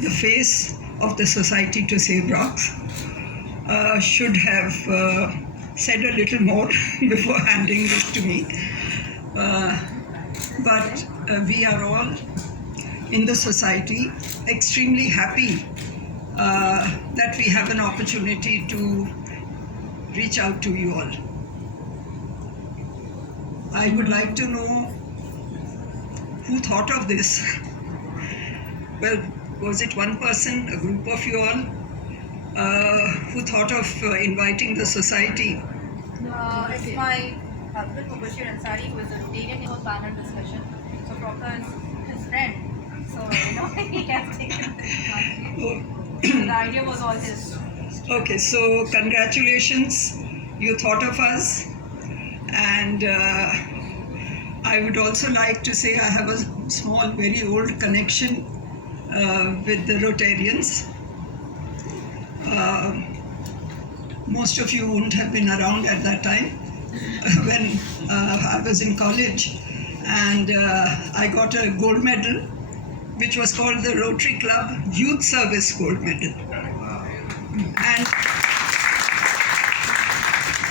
the face of the Society to Save Rocks, should have said a little more before handing this to me. But we are all in the society extremely happy that we have an opportunity to reach out to you all. I would like to know who thought of this. Well, was it one person, a group of you all, who thought of inviting the society? It's my husband, Mubashir Ansari, who is a Rotarian in a panel discussion. So Proctor is his friend. So, he has taken this. The idea was all his. Okay, so congratulations. You thought of us. And I would also like to say I have a small, very old connection with the Rotarians. Most of you wouldn't have been around at that time when I was in college, and I got a gold medal which was called the Rotary Club Youth Service Gold Medal. And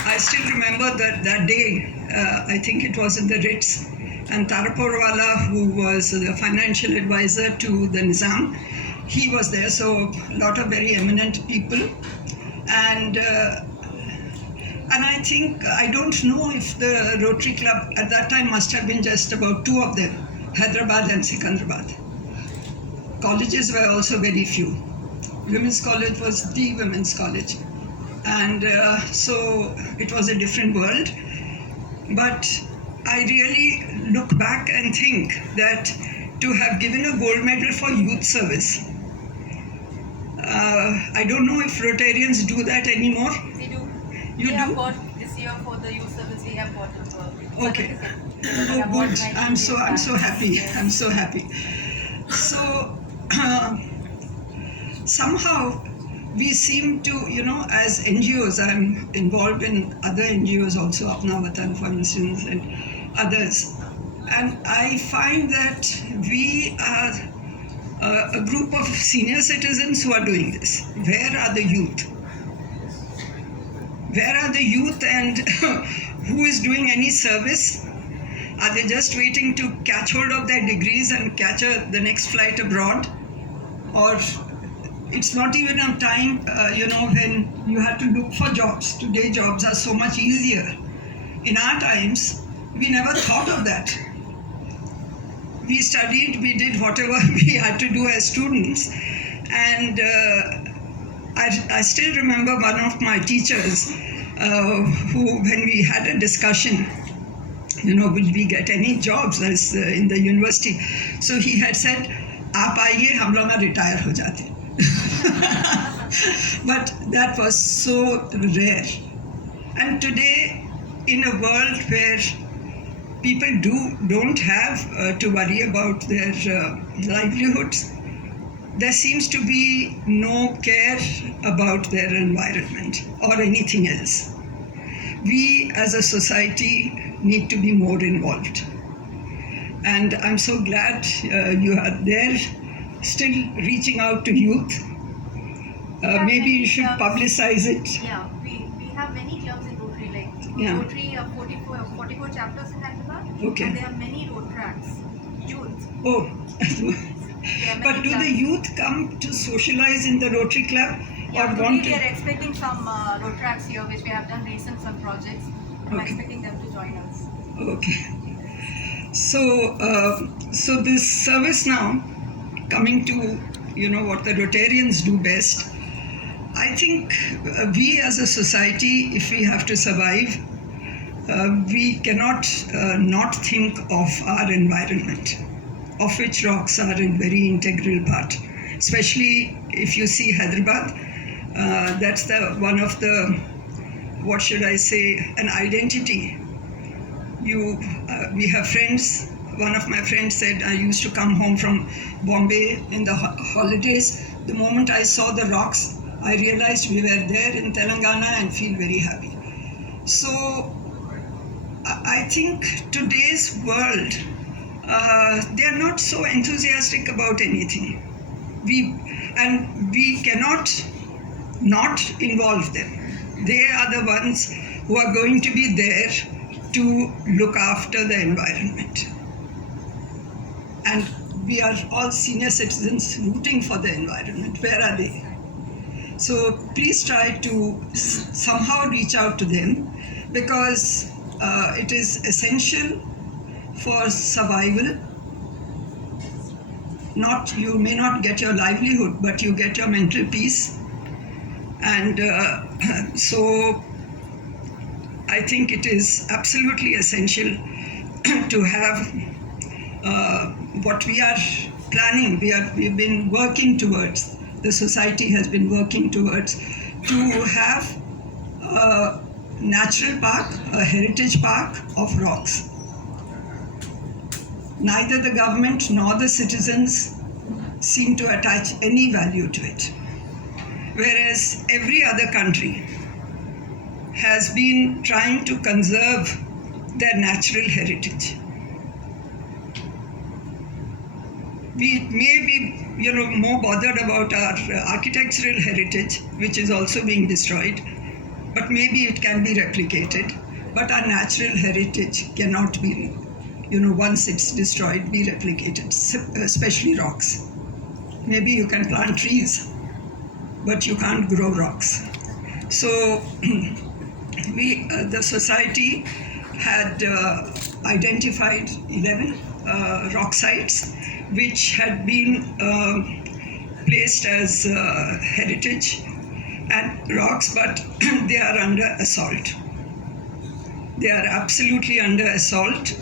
I still remember that day, I think it was in the Ritz, and Taraporwala, who was the financial advisor to the Nizam, he was there, so a lot of very eminent people. And I think, I don't know if the Rotary Club at that time must have been just about two of them, Hyderabad and Secunderabad. Colleges were also very few. Women's College was the women's college. And so it was a different world. But I really look back and think that to have given a gold medal for youth service, I don't know if Rotarians do that anymore. We do. You we have do? got this year for the youth service. We have got Okay. Oh, good. I'm so happy. I'm so happy. So somehow we seem to, as NGOs, I'm involved in other NGOs also, Apna Watan, for instance, and others. And I find that we are a group of senior citizens who are doing this. Where are the youth? Where are the youth, and who is doing any service? Are they just waiting to catch hold of their degrees and catch the next flight abroad? Or it's not even a time, when you have to look for jobs. Today jobs are so much easier. In our times, we never thought of that. We studied, we did whatever we had to do as students. And I still remember one of my teachers who, when we had a discussion, will we get any jobs as in the university? So he had said, "Aap aaiye, hum log na retire ho jate." But that was so rare. And today, in a world where people don't have to worry about their livelihoods, there seems to be no care about their environment or anything else. We as a society need to be more involved. And I'm so glad you are there, still reaching out to youth. Maybe you should publicize it. Yeah, we have many clubs in Rotary, Rotary 44 chapters in Hyderabad. Okay. And there are many road tracks, youth. Oh. But do the youth come to socialize in the Rotary Club? Yeah, or want we to? are expecting some road tracks here, which we have done recent some projects. I'm expecting them to join us. Okay. So this service now, coming to what the Rotarians do best, I think we as a society, if we have to survive, we cannot not think of our environment, of which rocks are a very integral part. Especially if you see Hyderabad, that's one of the, what should I say, an identity. We have friends. One of my friends said, I used to come home from Bombay in the holidays. The moment I saw the rocks, I realized we were there in Telangana and feel very happy. So I think today's world, they are not so enthusiastic about anything. we cannot not involve them. They are the ones who are going to be there to look after the environment. And we are all senior citizens rooting for the environment. Where are they? So please try to somehow reach out to them, because it is essential for survival. You may not get your livelihood, but you get your mental peace. And so I think it is absolutely essential to have what we are planning. We've been working towards, the society has been working towards, to have a natural park, a heritage park of rocks. Neither the government nor the citizens seem to attach any value to it. Whereas every other country has been trying to conserve their natural heritage. We may be, more bothered about our architectural heritage, which is also being destroyed, but maybe it can be replicated. But our natural heritage cannot be, once it's destroyed, be replicated, especially rocks. Maybe you can plant trees, but you can't grow rocks. So the society had identified 11 rock sites which had been placed as heritage and rocks, but they are under assault. They are absolutely under assault,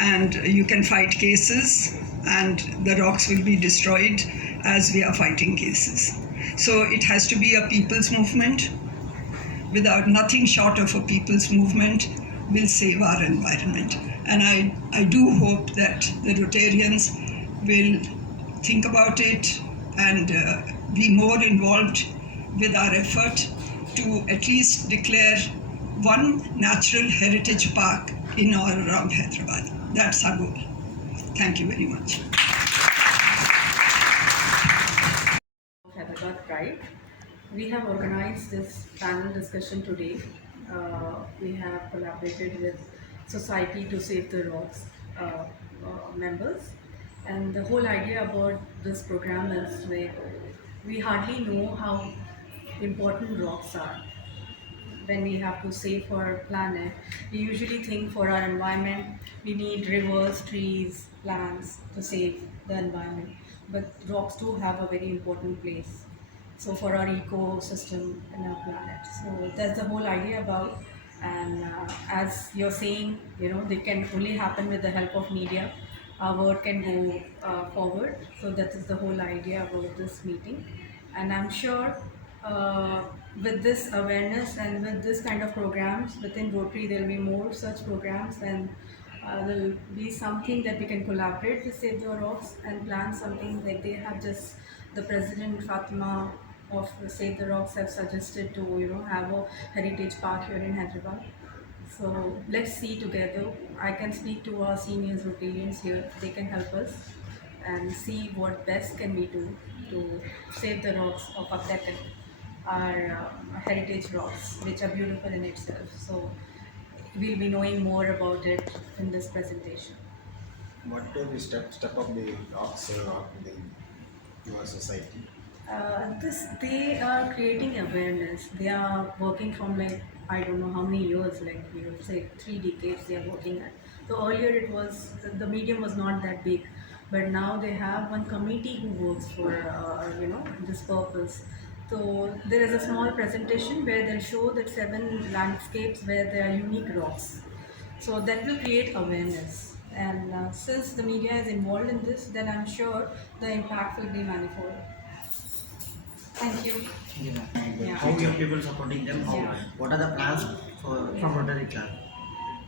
and you can fight cases, and the rocks will be destroyed as we are fighting cases. So it has to be a people's movement. Without nothing short of a people's movement will save our environment. And I do hope that the Rotarians will think about it and be more involved with our effort to at least declare one natural heritage park in or around Hyderabad. That's our goal. Thank you very much. Hyderabad Pride. We have organized this panel discussion today. We have collaborated with Society to Save the Rocks members, and the whole idea about this program is like we hardly know how important rocks are. When we have to save our planet, we usually think for our environment we need rivers, trees, plants to save the environment. But rocks too have a very important place. So for our ecosystem and our planet. So that's the whole idea about. And as you're saying, they can only happen with the help of media. Our work can go forward. So that is the whole idea about this meeting. And I'm sure with this awareness and with this kind of programs within Rotary, there will be more such programs, and there will be something that we can collaborate to save the rocks and plan something like they have just the President Fatima of Save the Rocks have suggested to have a heritage park here in Hyderabad. So let's see together. I can speak to our seniors Rotarians here. They can help us and see what best can we do to save the rocks or protect our heritage rocks, which are beautiful in itself. So we'll be knowing more about it in this presentation. What do we step up the rocks within your society? They are creating awareness. They are working from I don't know how many years, say 3 decades they are working at. So earlier it was, the medium was not that big, but now they have one committee who works for this purpose. So there is a small presentation where they'll show that 7 landscapes where there are unique rocks. So that will create awareness. And since the media is involved in this, then I'm sure the impact will be manifold. Thank you. Yeah. How your people supporting them? What are the plans from Rotary Club?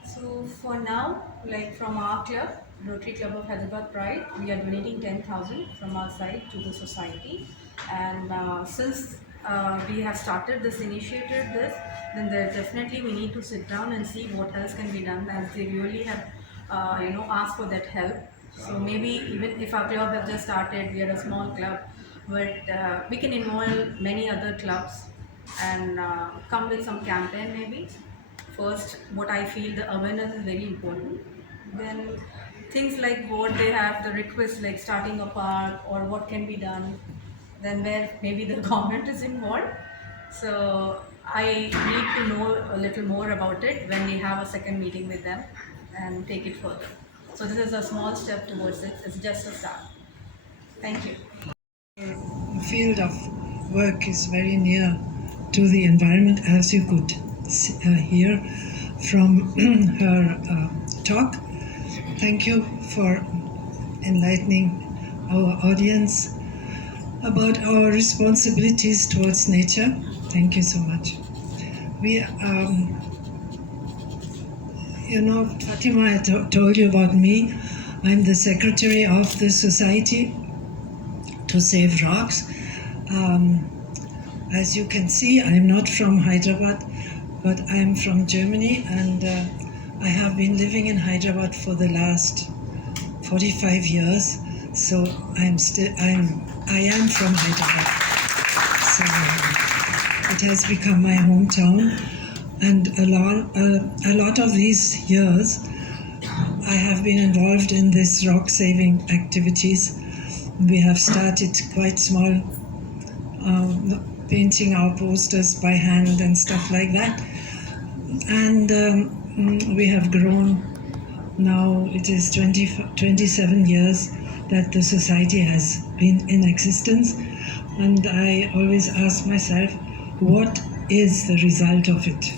So for now, from our club, Rotary Club of Hyderabad Pride, we are donating 10,000 from our side to the society. And since we have started this initiative, then there definitely we need to sit down and see what else can be done, as they really have asked for that help. So maybe even if our club has just started, we are a small club, but we can involve many other clubs and come with some campaign maybe. First, what I feel the awareness is very important. Then things like what they have, the requests like starting a park or what can be done. Then where maybe the government is involved. So I need to know a little more about it when we have a second meeting with them and take it further. So this is a small step towards it. It's just a start. Thank you. The field of work is very near to the environment, as you could hear from her talk. Thank you for enlightening our audience about our responsibilities towards nature. Thank you so much. We, Fatima, I told you about me. I'm the secretary of the Society to Save Rocks. As you can see, I'm not from Hyderabad, but I'm from Germany, and I have been living in Hyderabad for the last 45 years. So I am from Hyderabad. So it has become my hometown, and a lot of these years I have been involved in this rock saving activities. We have started quite small, painting our posters by hand and stuff like that. And we have grown. Now it is 27 years that the society has been in existence. And I always ask myself, what is the result of it?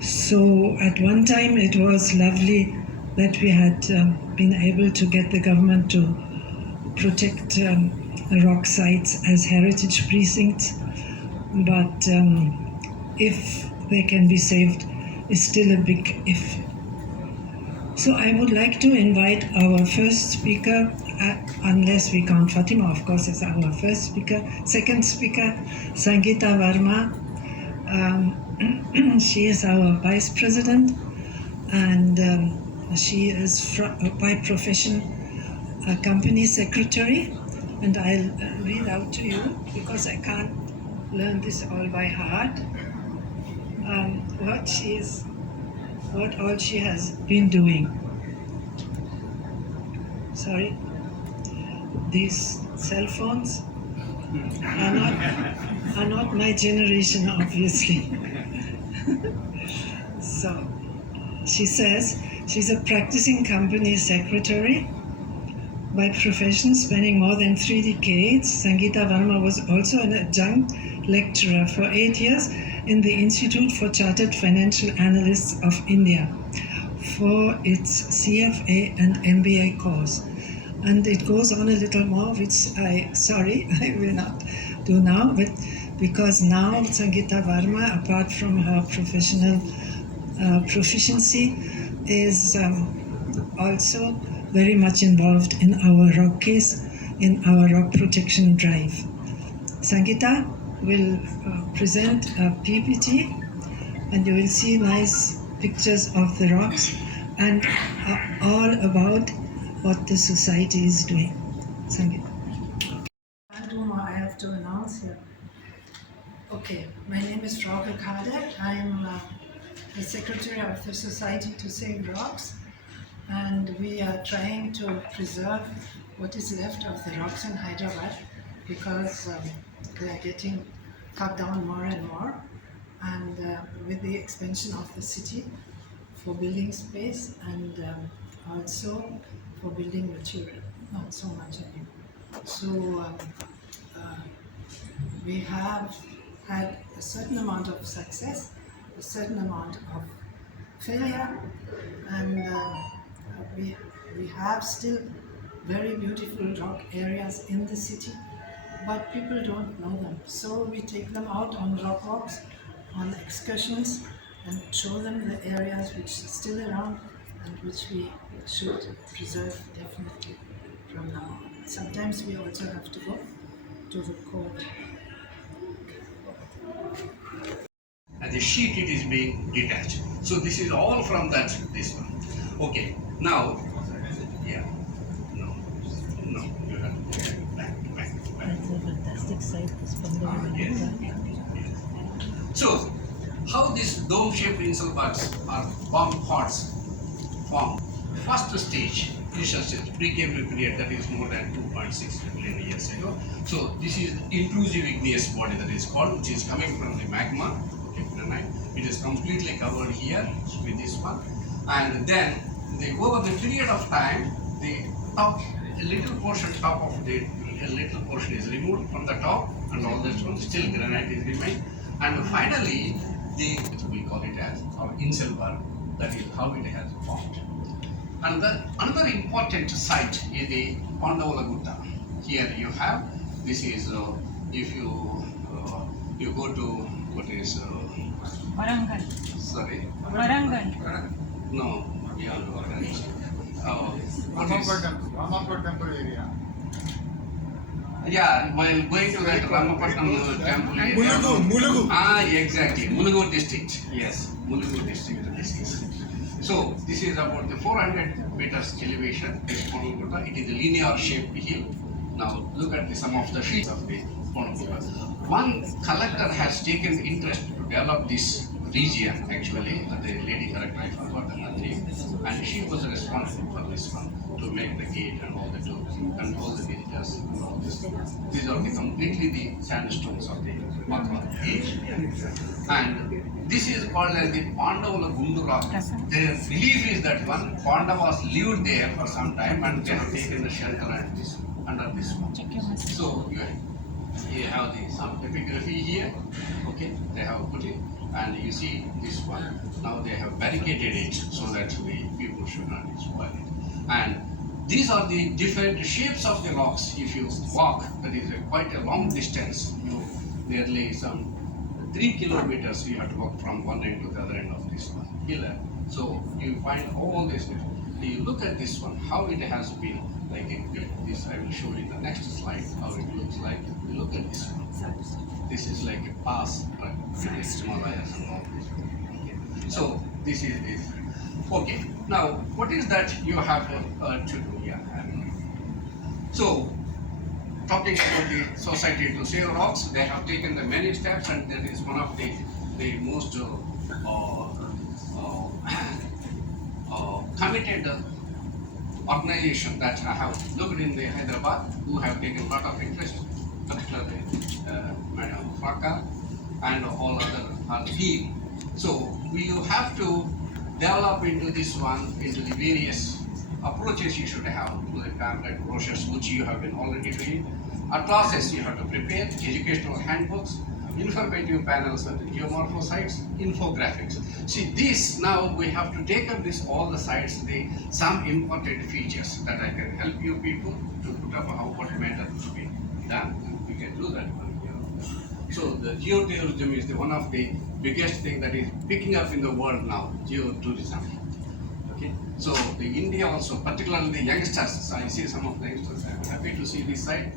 So at one time it was lovely that we had been able to get the government to protect rock sites as heritage precincts, but if they can be saved is still a big if. So I would like to invite our first speaker, unless we count Fatima, of course, as our first speaker. Second speaker, Sangeeta Verma. She is our vice president, and she is by profession a company secretary. And I'll read out to you, because I can't learn this all by heart, what all she has been doing. Sorry, these cell phones are not my generation, obviously. So she says she's a practicing company secretary by profession, spending more than 3 decades. Sangeeta Verma was also an adjunct lecturer for 8 years in the Institute for Chartered Financial Analysts of India for its CFA and MBA course. And it goes on a little more, which I will not do now, but because now Sangeeta Verma, apart from her professional proficiency, is also very much involved in our rock case, in our rock protection drive. Sangeeta will present a PPT, and you will see nice pictures of the rocks and all about what the society is doing. Sangeeta. I have to announce here. Okay, my name is Frauke Kader. I'm the secretary of the Society to Save Rocks, and we are trying to preserve what is left of the rocks in Hyderabad, because they are getting cut down more and more, and with the expansion of the city for building space and also for building material, not so much anymore. So we have had a certain amount of success, a certain amount of failure, and we have still very beautiful rock areas in the city, but people don't know them. So we take them out on rock walks, on excursions, and show them the areas which are still around and which we should preserve definitely from now on. Sometimes we also have to go to the court. And the sheet, it is being detached. So this is all from this one. Okay, now, yeah, no, you have to back. So, how these dome-shaped inselbergs or bomb pots form? First stage, initial stage, Precambrian period, that is more than 2.6 billion years ago. So, this is intrusive igneous body that is called, which is coming from the magma. It is completely covered here with this one, and then over the period of time, the top, a little portion is removed from the top, and all this one still granite is remain, and finally we call it as our inselberg. That is how it has formed. And another important site is the Pandavula. Here you have, this is if you go to what is Warangal. sorry, Warangal. no, beyond Warangal. What is, Ramapur temple area. yeah, while going to that Ramapatnam temple area. Mulugu. Ah, exactly, Mulugu district. Yes, Mulugu district. This is. So this is about the 400 meters elevation. This Ponagutta. It is a linear shaped hill. Now look at some of the features of the Ponagutta. One collector has taken interest to develop this region. Actually, the lady collector, I forgot her name, and she was responsible for this one to make the gate and all the doors and all the visitors and all this. These are completely the sandstones of the Makwa age. And this is called as the Pandavula Gundu rock. Their belief is that one Pandavas lived there for some time and they have taken the shelter under this one. So you have some epigraphy here. Okay, they have put it, and you see this one. Now they have barricaded it so that the people should not spoil it. And these are the different shapes of the rocks. If you walk, that is quite a long distance. You nearly some 3 kilometers you have to walk from one end to the other end of this one pillar. So you find all this. You look at this one, how it has been like this. I will show you in the next slide how it looks like. You look at this one. This is like a pass, but it is Himalayas and all this. Okay. So this is this. Okay. Now what is that you have to do? Yeah. So talking about the Society to Save Rocks, they have taken the many steps, and that is one of the most committed organization that I have looked in the Hyderabad, who have taken a lot of interest, particularly Madam Faka and all other team. So we have to develop into this one, into the various approaches you should have to the pamphlet brochures, which you have been already doing. Atlases you have to prepare, educational handbooks, informative panels on the geomorphosites, infographics. See this, now we have to take up this all the sites, some important features that I can help you people to put up how what matter to be done. We can do that one here. So the geotourism is one of the biggest thing that is picking up in the world now, geotourism. Okay. So the India also, particularly the youngsters, I see some of the youngsters, I'm happy to see this site.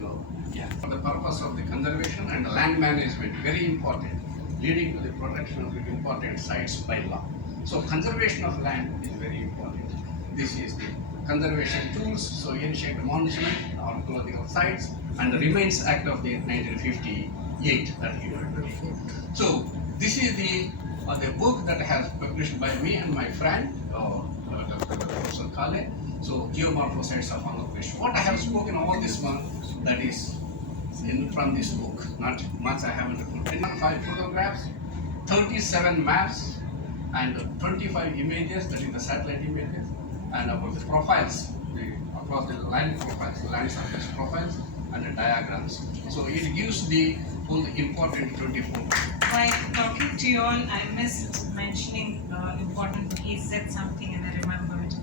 So, yeah. For the purpose of the conservation and the land management, very important, leading to the protection of the important sites by law. So conservation of land is very important. This is the conservation tools, so ancient monument, archaeological sites, and the Remains Act of the 1958 that you are doing. So this is the book that has published by me and my friend, Dr. Professor Kale. So geomorphosites of Andhra Pradesh. What I have spoken all this one, that is from this book. Not much I haven't put. 5 photographs, 37 maps, and 25 images, that is the satellite images, and about the profiles, across the land profiles, land surface profiles, and the diagrams. So it gives the full important 24. While talking to you all, I missed mentioning important. He said something and I remembered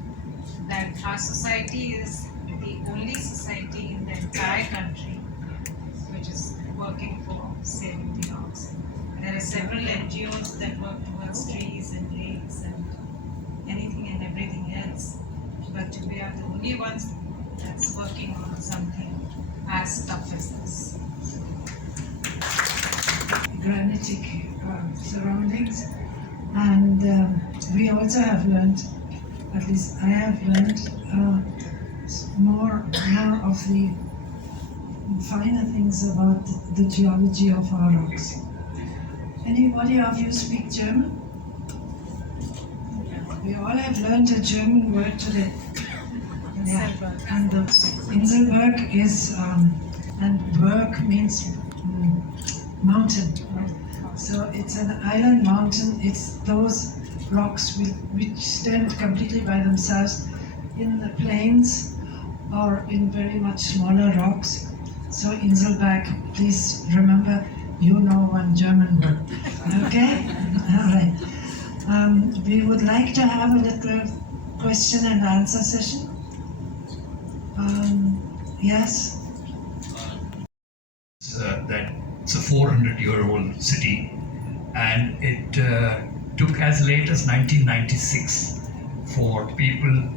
that our society is the only society in the entire country which is working for saving the rocks. There are several NGOs that work towards trees and lakes and anything and everything else, but we are the only ones that's working on something as tough as this. Granitic surroundings, and we also have learned, at least I have learned more of the finer things about the geology of our rocks. Anybody of you speak German? We all have learned a German word today. Yeah. And the Inselberg is, and Berg means mountain. Right? So it's an island mountain. It's those rocks which stand completely by themselves in the plains or in very much smaller rocks. So Inselberg, please remember, you know one German word. Okay? All right. We would like to have a little question and answer session. Yes? That it's a 400-year-old city, and it took as late as 1996 for people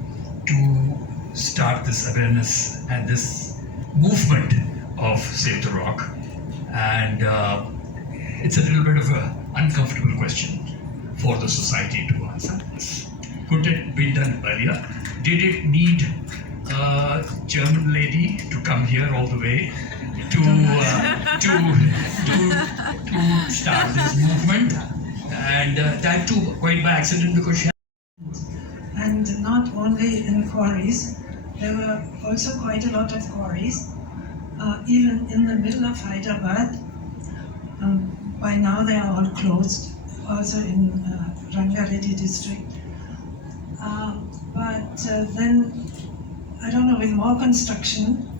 to start this awareness and this movement of Save the Rock. And it's a little bit of an uncomfortable question for the society to answer. Could it be done earlier? Did it need a German lady to come here all the way to start this movement? And that too quite by accident, because she And not only in quarries, there were also quite a lot of quarries, even in the middle of Hyderabad. By now they are all closed, also in Rangareddy district. But then, I don't know, with more construction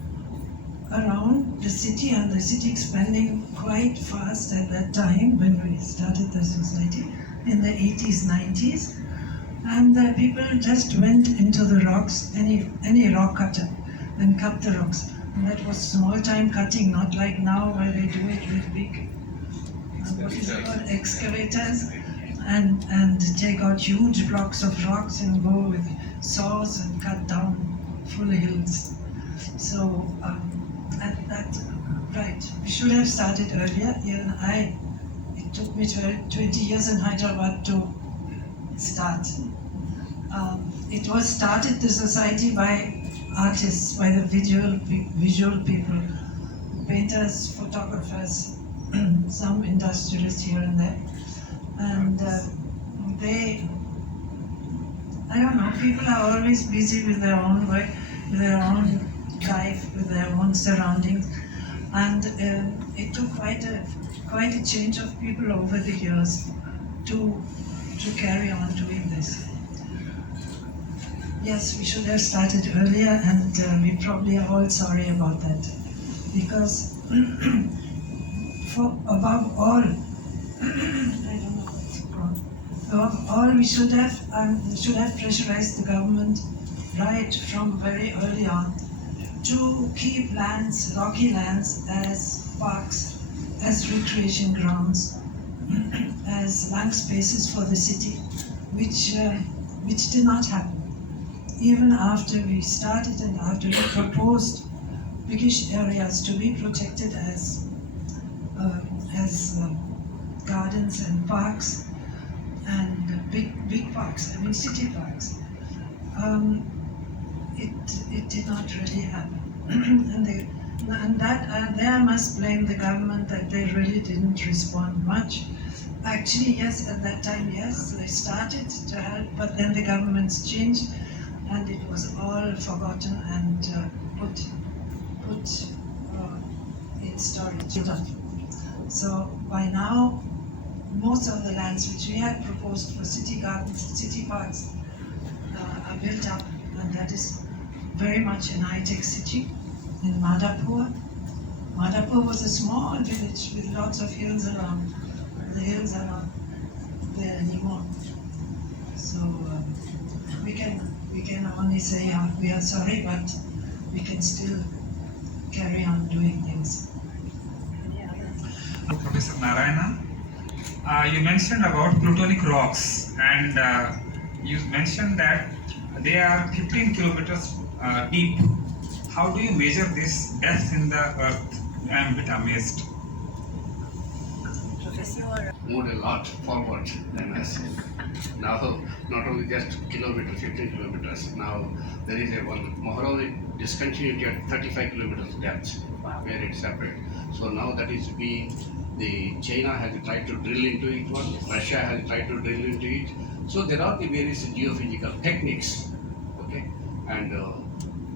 around the city and the city expanding quite fast at that time when we started the society in the 80s, 90s. And people just went into the rocks, any rock cutter, and cut the rocks. And that was small time cutting, not like now where they do it with big what is it called, excavators, and take out huge blocks of rocks and go with saws and cut down full hills. So right, we should have started earlier. Even it took me 20 years in Hyderabad to start. It was started, the society, by artists, by the visual people, painters, photographers, some industrialists here and there. And they, I don't know, people are always busy with their own work, with their own life, with their own surroundings. And it took quite a change of people over the years to carry on doing this. Yes, we should have started earlier, and we probably are all sorry about that. Because above all, I don't know what's wrong. Above all, we should have pressurized the government right from very early on to keep lands, rocky lands, as parks, as recreation grounds, as blank spaces for the city, which did not happen. Even after we started and after we proposed biggish areas to be protected as gardens and parks and big parks, I mean city parks, it did not really happen. and there I must blame the government that they really didn't respond much. Actually, yes, at that time, yes, they started to help, but then the governments changed and it was all forgotten and put in storage. So by now, most of the lands which we had proposed for city gardens, city parks, are built up, and that is very much an high-tech city in Madhapur. Madhapur was a small village with lots of hills around. The hills are not there anymore. So we can only say we are sorry, but we can still carry on doing things. Professor Narayana, you mentioned about plutonic rocks, and you mentioned that they are 15 kilometers deep. How do you measure this depth in the earth? I am a bit amazed. moved a lot forward than us. Now, not only just kilometers, 15 kilometers, now there is a one Mohorovi discontinuity at 35 kilometers depth, where it's separate. So now that is being, the China has tried to drill into it one, Russia has tried to drill into it. So there are the various geophysical techniques, okay? And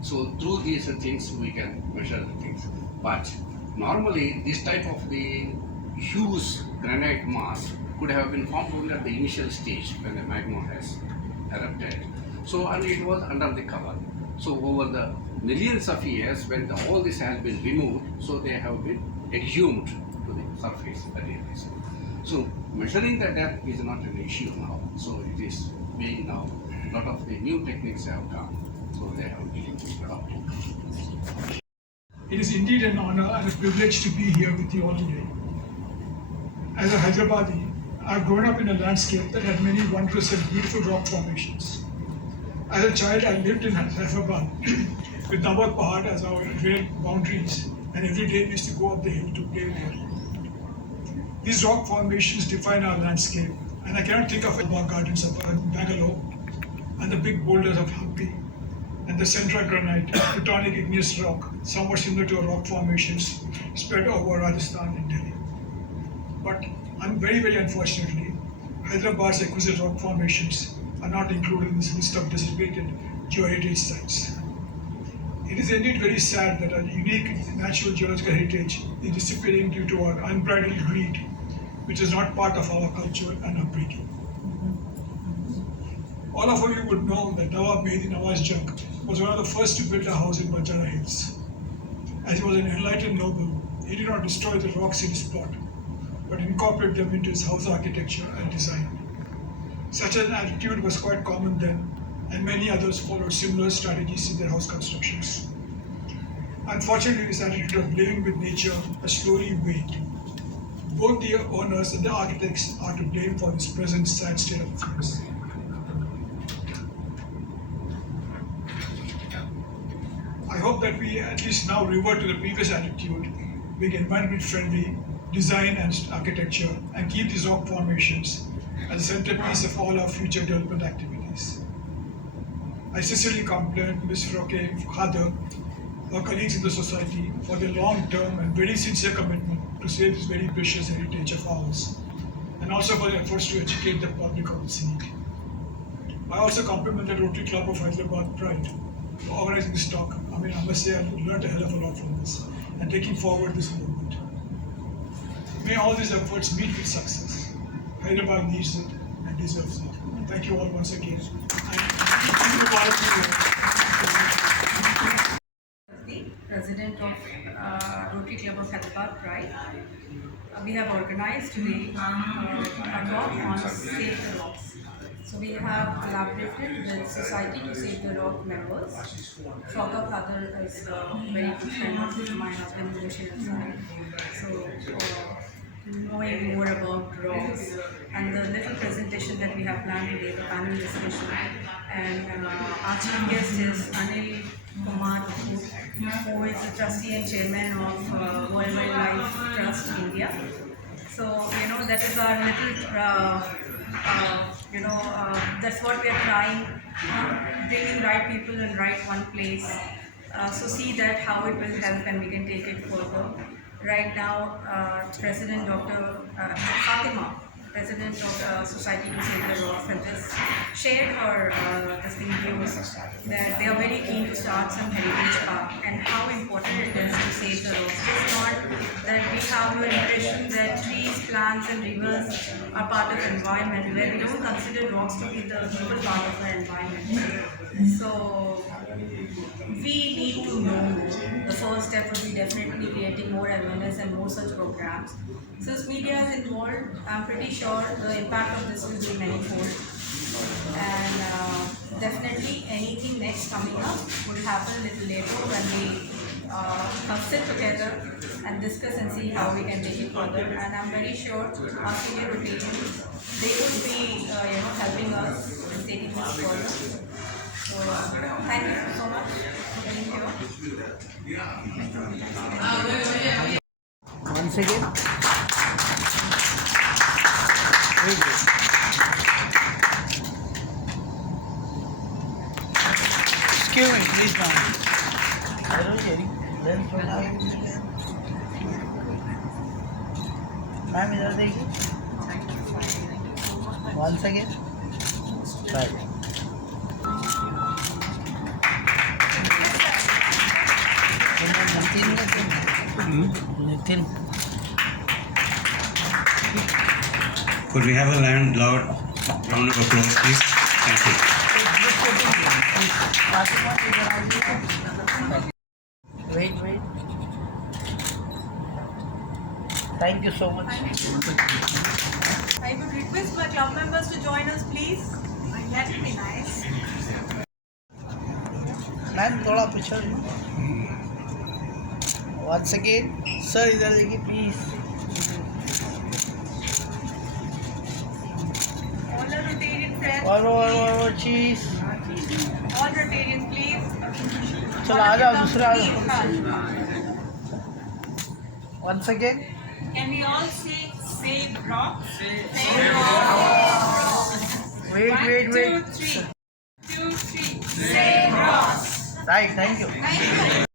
so through these things we can measure the things. But normally this type of the huge granite mass could have been formed only at the initial stage when the magma has erupted. So, and it was under the cover. So over the millions of years, when all this has been removed, so they have been exhumed to the surface. That is. So measuring the depth is not an issue now. So it is being now, a lot of the new techniques have come. So they have been adopted. It is indeed an honor and a privilege to be here with you all today. As a Hyderabadi, I've grown up in a landscape that had many wondrous and beautiful rock formations. As a child, I lived in Hyderabad with Nawab Pahad as our real boundaries, and every day we used to go up the hill to play there. These rock formations define our landscape, and I cannot think of our gardens of Bangalore and the big boulders of Hampi and the central granite, plutonic igneous rock, somewhat similar to our rock formations spread over Rajasthan and Delhi. But very, very unfortunately, Hyderabad's exquisite rock formations are not included in this list of designated geoheritage sites. It is indeed very sad that our unique natural geological heritage is dissipating due to our unbridled greed, which is not part of our culture and upbringing. All of you would know that Nawab Mehdi Nawaz Jung was one of the first to build a house in Banjara Hills. As he was an enlightened noble, he did not destroy the rocks in his plot, but incorporate them into his house architecture and design. Such an attitude was quite common then, and many others followed similar strategies in their house constructions. Unfortunately, this attitude of living with nature has slowly waned. Both the owners and the architects are to blame for this present sad state of affairs. I hope that we at least now revert to the previous attitude, being environment-friendly design and architecture, and keep these rock formations as a centerpiece of all our future development activities. I sincerely compliment Ms. Froke Khader, our colleagues in the society, for their long-term and very sincere commitment to save this very precious heritage of ours, and also for their efforts to educate the public on its need. I also compliment the Rotary Club of Hyderabad Pride for organizing this talk. I must say I've learned a hell of a lot from this and taking forward this movement. May all these efforts meet with success. Hyderabad needs it and deserves it. Thank you all once again. President of Rotary Club of Hyderabad Pride. We have organized today a talk on Save the Rocks. So we have collaborated with Society to Save the Rock members. Shaukat Khader is a very good friend of my husband, Bashir Ansari. So knowing more about rocks and the little presentation that we have planned today, the panel discussion, and our chief guest is Anil Kumar, who is the trustee and chairman of World Wildlife Trust India. So that is our little, that's what we are trying, bringing right people in right one place. So see that how it will help and we can take it further. Right now, President Dr. Fatima, President of Society to Save the Rocks, has just shared her views that they are very keen to start some heritage park and how important it is to save the rocks. It's not that we have the impression that trees, plants and rivers are part of the environment, where we don't consider rocks to be the equal part of the environment. So we need to know. The first step would be definitely creating more awareness and more such programs. Since media is involved, I'm pretty sure the impact of this will be manifold. And definitely anything next coming up will happen a little later when we sit together and discuss and see how we can take it further. And I'm very sure our senior Rotarians, they will be helping us in taking this further. So thank you so much for being here. Once again. Excuse me, please, ma'am. I don't get it. Ma'am, इधर देखिए. Once again. Right. Nitin. Could we have a loud round of applause, please? Thank you. Wait. Thank you so much. I would request my club members to join us, please. That would be nice. Ma'am, थोड़ा पीछे. Once again, sir, इधर देखिए, please. All the Rotarian friends. और cheese. All Rotarians, please. चलो आ जाओ दूसरा आ जाओ. Once again. Can we all say save rock? Wait. 1, 2, 3. 2, 3. Save rock. Right, thank you. Thank you.